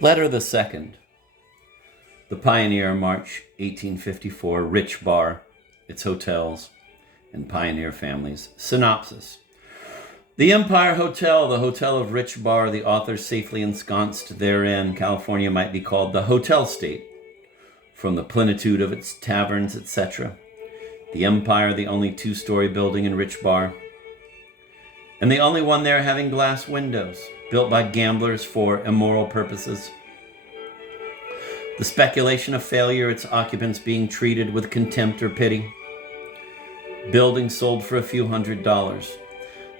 Letter the Second. The Pioneer March 1854 Rich Bar, its hotels, and pioneer families. Synopsis. The Empire Hotel, the Hotel of Rich Bar, the author safely ensconced therein. California might be called the Hotel State, from the plenitude of its taverns, etc. The Empire, the only two-story building in Rich Bar, and the only one there having glass windows, built by gamblers for immoral purposes. The speculation of failure, its occupants being treated with contempt or pity. Building sold for a few $100s.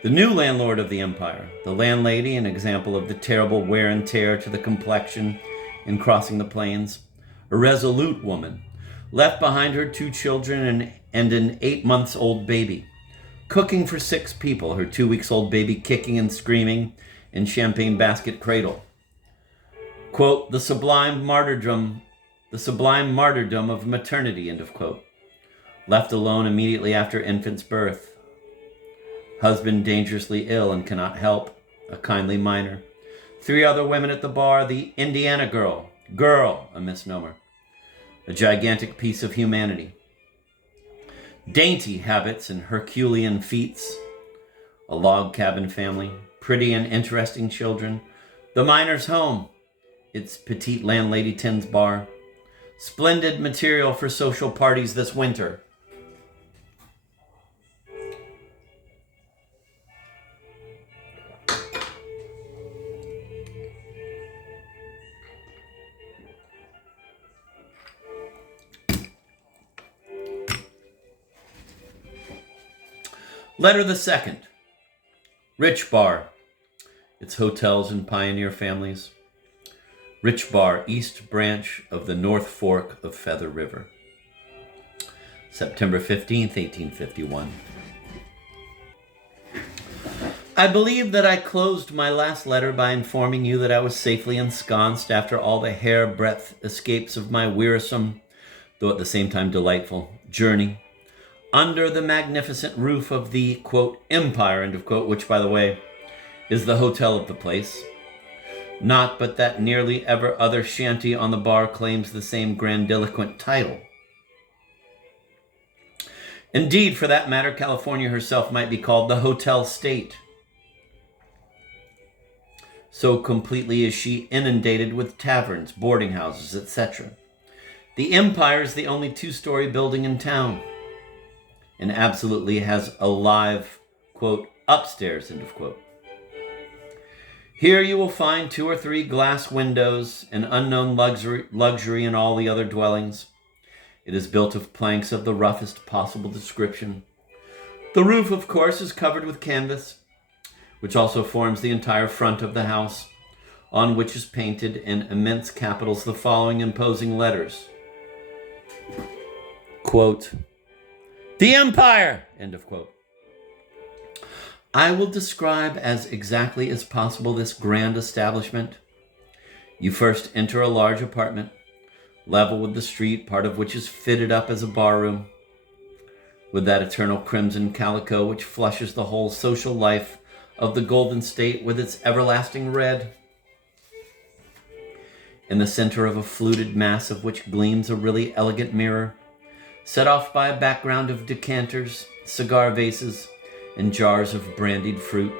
The new landlord of the Empire, the landlady, an example of the terrible wear and tear to the complexion in crossing the plains. A resolute woman, left behind her 2 children and an 8-month-old baby. Cooking for 6 people, her 2-week-old baby kicking and screaming in champagne basket cradle. Quote, the sublime martyrdom of maternity, end of quote. Left alone immediately after infant's birth. Husband dangerously ill and cannot help, a kindly minor. 3 other women at the bar, the Indiana girl, a misnomer. A gigantic piece of humanity. Dainty habits and Herculean feats. A log cabin family, pretty and interesting children. The miner's home, its petite landlady tends bar. Splendid material for social parties this winter. Letter the Second. Rich Bar, its hotels and pioneer families. Rich Bar, East Branch of the North Fork of Feather River. September 15th, 1851. I believe that I closed my last letter by informing you that I was safely ensconced after all the hair-breadth escapes of my wearisome, though at the same time delightful, journey, under the magnificent roof of the, quote, Empire, end of quote, which, by the way, is the hotel of the place. Not but that nearly every other shanty on the bar claims the same grandiloquent title. Indeed, for that matter, California herself might be called the Hotel State. So completely is she inundated with taverns, boarding houses, etc. The Empire is the only 2-story building in town, and absolutely has a live, quote, upstairs, end of quote. Here you will find 2 or 3 glass windows, an unknown luxury in all the other dwellings. It is built of planks of the roughest possible description. The roof, of course, is covered with canvas, which also forms the entire front of the house, on which is painted in immense capitals the following imposing letters. Quote, the Empire, end of quote. I will describe as exactly as possible this grand establishment. You first enter a large apartment, level with the street, part of which is fitted up as a barroom, with that eternal crimson calico which flushes the whole social life of the Golden State with its everlasting red. In the center of a fluted mass of which gleams a really elegant mirror, set off by a background of decanters, cigar vases, and jars of brandied fruit,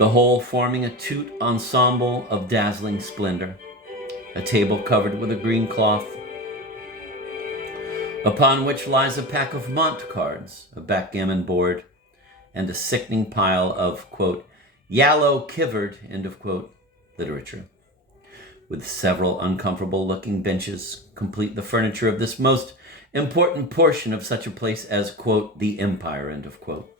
the whole forming a tout ensemble of dazzling splendor. A table covered with a green cloth, upon which lies a pack of Mont cards, a backgammon board, and a sickening pile of, quote, yallow kivered, end of quote, literature, with several uncomfortable-looking benches, complete the furniture of this most important portion of such a place as, quote, the Empire, end of quote.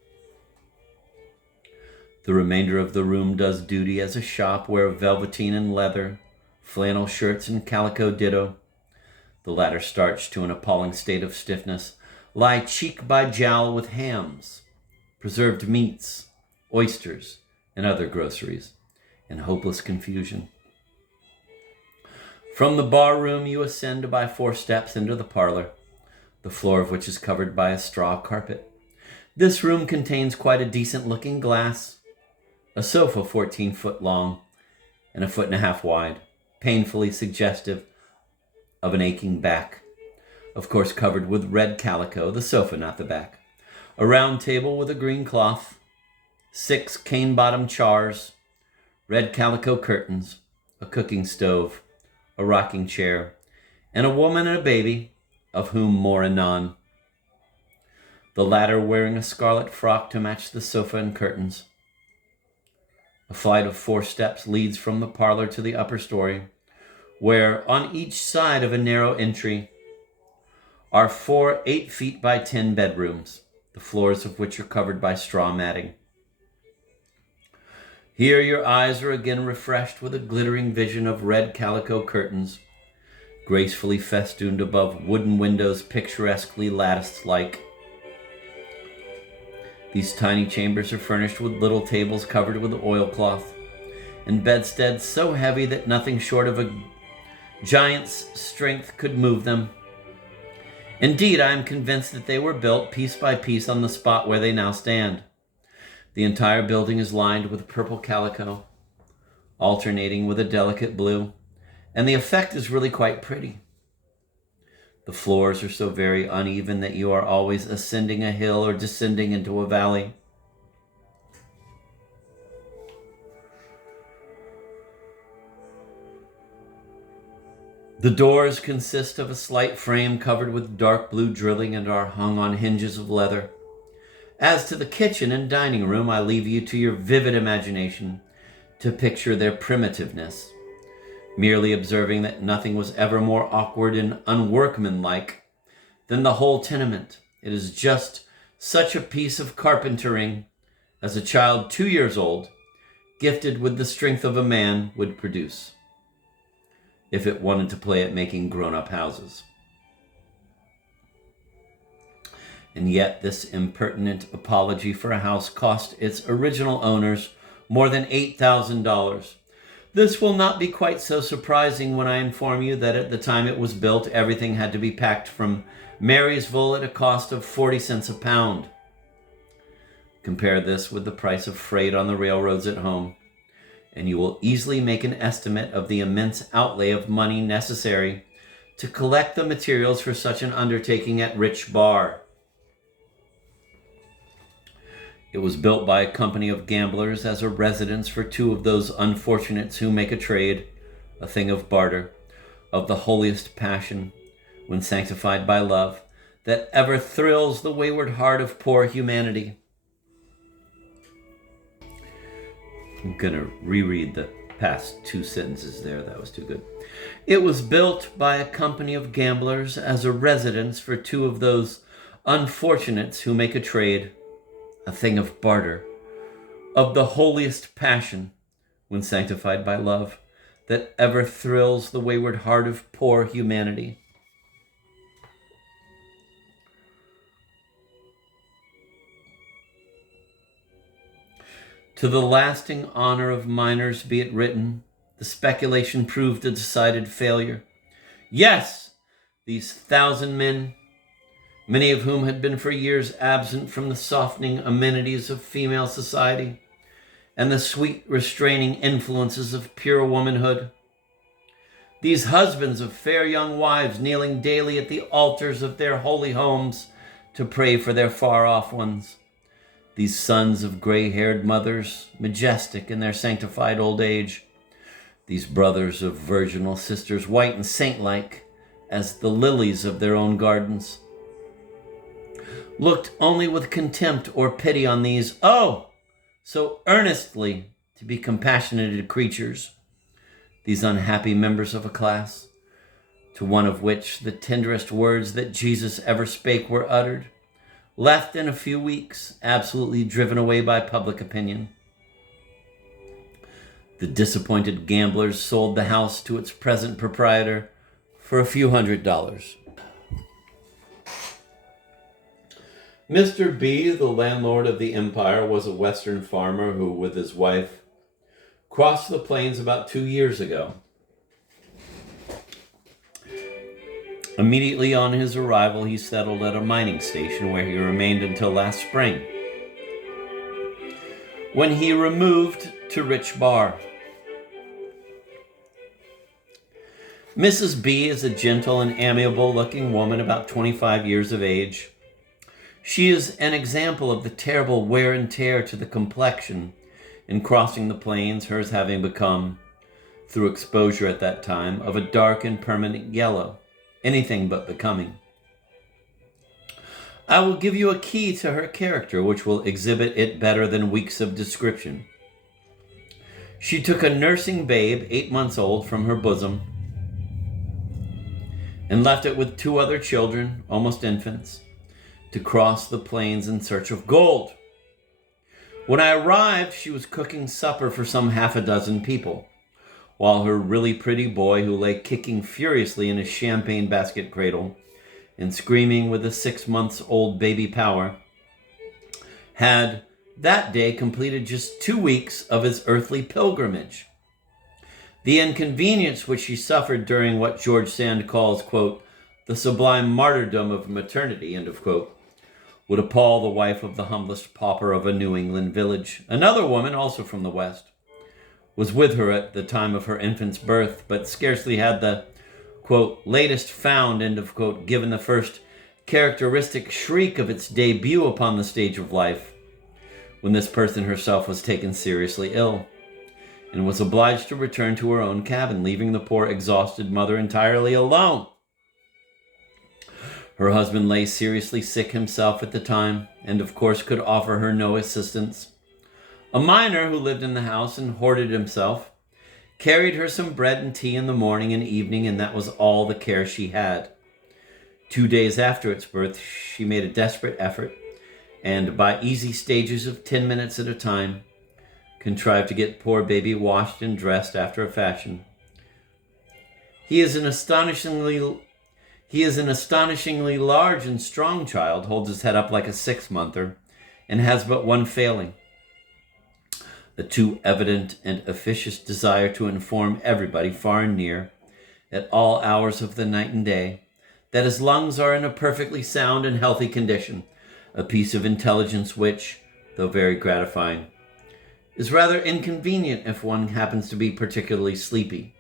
The remainder of the room does duty as a shop where velveteen and leather, flannel shirts and calico ditto, the latter starched to an appalling state of stiffness, lie cheek by jowl with hams, preserved meats, oysters, and other groceries, in hopeless confusion. From the bar room you ascend by 4 steps into the parlor, the floor of which is covered by a straw carpet. This room contains quite a decent-looking glass, a sofa 14 foot long and a 1.5 foot wide, painfully suggestive of an aching back. Of course, covered with red calico, the sofa, not the back. A round table with a green cloth, 6 cane-bottom chairs, red calico curtains, a cooking stove, a rocking chair, and a woman and a baby, of whom more anon. The latter wearing a scarlet frock to match the sofa and curtains. A flight of 4 steps leads from the parlor to the upper story, where on each side of a narrow entry are 4 8 feet by 10 bedrooms, the floors of which are covered by straw matting. Here your eyes are again refreshed with a glittering vision of red calico curtains, gracefully festooned above wooden windows picturesquely lattice-like. These tiny chambers are furnished with little tables covered with oilcloth, and bedsteads so heavy that nothing short of a giant's strength could move them. Indeed, I am convinced that they were built piece by piece on the spot where they now stand. The entire building is lined with purple calico, alternating with a delicate blue, and the effect is really quite pretty. The floors are so very uneven that you are always ascending a hill or descending into a valley. The doors consist of a slight frame covered with dark blue drilling and are hung on hinges of leather. As to the kitchen and dining room, I leave you to your vivid imagination to picture their primitiveness, merely observing that nothing was ever more awkward and unworkmanlike than the whole tenement. It is just such a piece of carpentering as a child 2 years old, gifted with the strength of a man, would produce, if it wanted to play at making grown-up houses. And yet this impertinent apology for a house cost its original owners more than $8,000. This will not be quite so surprising when I inform you that at the time it was built, everything had to be packed from Marysville at a cost of 40 cents a pound. Compare this with the price of freight on the railroads at home, and you will easily make an estimate of the immense outlay of money necessary to collect the materials for such an undertaking at Rich Bar. It was built by a company of gamblers as a residence for 2 of those unfortunates who make a trade, a thing of barter, of the holiest passion, when sanctified by love, that ever thrills the wayward heart of poor humanity. I'm going to reread the past 2 sentences there. That was too good. It was built by a company of gamblers as a residence for 2 of those unfortunates who make a trade, a thing of barter, of the holiest passion, when sanctified by love, that ever thrills the wayward heart of poor humanity. To the lasting honor of miners be it written, the speculation proved a decided failure. Yes, these 1,000 men, many of whom had been for years absent from the softening amenities of female society and the sweet restraining influences of pure womanhood. These husbands of fair young wives kneeling daily at the altars of their holy homes to pray for their far-off ones. These sons of gray-haired mothers, majestic in their sanctified old age. These brothers of virginal sisters, white and saint-like as the lilies of their own gardens, looked only with contempt or pity on these, oh, so earnestly to be compassionated creatures, these unhappy members of a class, to one of which the tenderest words that Jesus ever spake were uttered, left in a few weeks, absolutely driven away by public opinion. The disappointed gamblers sold the house to its present proprietor for a few $100s. Mr. B, the landlord of the Empire, was a Western farmer who, with his wife, crossed the plains about 2 years ago. Immediately on his arrival, he settled at a mining station where he remained until last spring, when he removed to Rich Bar. Mrs. B is a gentle and amiable-looking woman about 25 years of age. She is an example of the terrible wear and tear to the complexion in crossing the plains, hers having become, through exposure at that time, of a dark and permanent yellow, anything but becoming. I will give you a key to her character which will exhibit it better than weeks of description. She took a nursing babe, 8 months old, from her bosom and left it with 2 other children, almost infants, to cross the plains in search of gold. When I arrived, she was cooking supper for some 6 people, while her really pretty boy, who lay kicking furiously in his champagne basket cradle and screaming with a 6-month-old baby power, had that day completed just 2 weeks of his earthly pilgrimage. The inconvenience which she suffered during what George Sand calls, quote, the sublime martyrdom of maternity, end of quote, would appall the wife of the humblest pauper of a New England village. Another woman, also from the West, was with her at the time of her infant's birth, but scarcely had the, quote, latest found, end of quote, given the first characteristic shriek of its debut upon the stage of life, when this person herself was taken seriously ill, and was obliged to return to her own cabin, leaving the poor exhausted mother entirely alone. Her husband lay seriously sick himself at the time, and of course could offer her no assistance. A miner who lived in the house and hoarded himself carried her some bread and tea in the morning and evening, and that was all the care she had. 2 days after its birth, she made a desperate effort, and by easy stages of 10 minutes at a time, contrived to get poor baby washed and dressed after a fashion. He is an astonishingly large and strong child, holds his head up like a 6-monther, and has but one failing: the too evident and officious desire to inform everybody, far and near, at all hours of the night and day, that his lungs are in a perfectly sound and healthy condition, a piece of intelligence which, though very gratifying, is rather inconvenient if one happens to be particularly sleepy.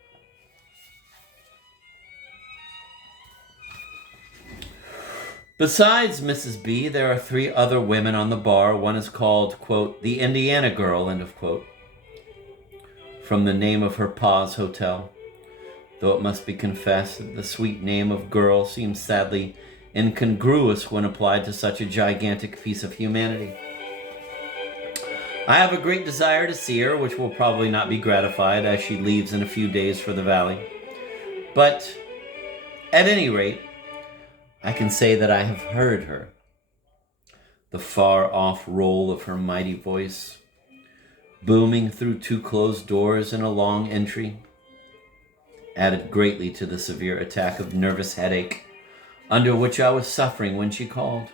Besides Mrs. B, there are 3 other women on the bar. One is called, quote, the Indiana girl, end of quote, from the name of her pa's hotel, though it must be confessed that the sweet name of girl seems sadly incongruous when applied to such a gigantic piece of humanity. I have a great desire to see her, which will probably not be gratified, as she leaves in a few days for the valley. But, at any rate, I can say that I have heard her. The far-off roll of her mighty voice, booming through 2 closed doors in a long entry, added greatly to the severe attack of nervous headache under which I was suffering when she called.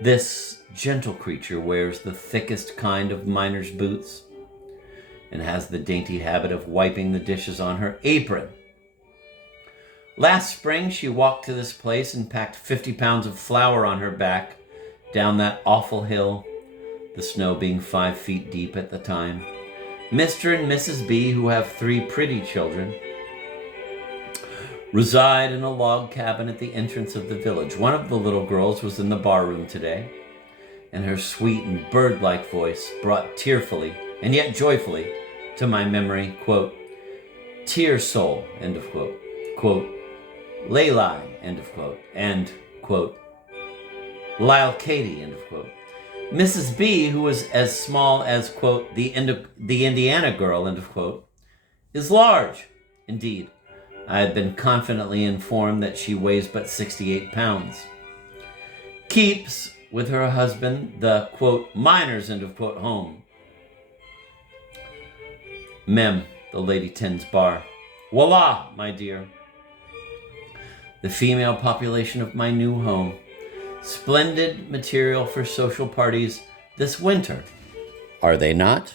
This gentle creature wears the thickest kind of miner's boots and has the dainty habit of wiping the dishes on her apron. Last spring, she walked to this place and packed 50 pounds of flour on her back down that awful hill, the snow being 5 feet deep at the time. Mr. and Mrs. B, who have 3 pretty children, reside in a log cabin at the entrance of the village. One of the little girls was in the bar room today, and her sweet and bird-like voice brought tearfully, and yet joyfully, to my memory, quote, tear soul, end of quote, quote, Layli, end of quote, and, quote, Lyle Katie, end of quote. Mrs. B, who was as small as, quote, the Indiana girl, end of quote, is large. Indeed, I had been confidently informed that she weighs but 68 pounds. Keeps, with her husband, the, quote, miners, end of quote, home. Mem, the lady tends bar. Voila, my dear. The female population of my new home. Splendid material for social parties this winter, are they not?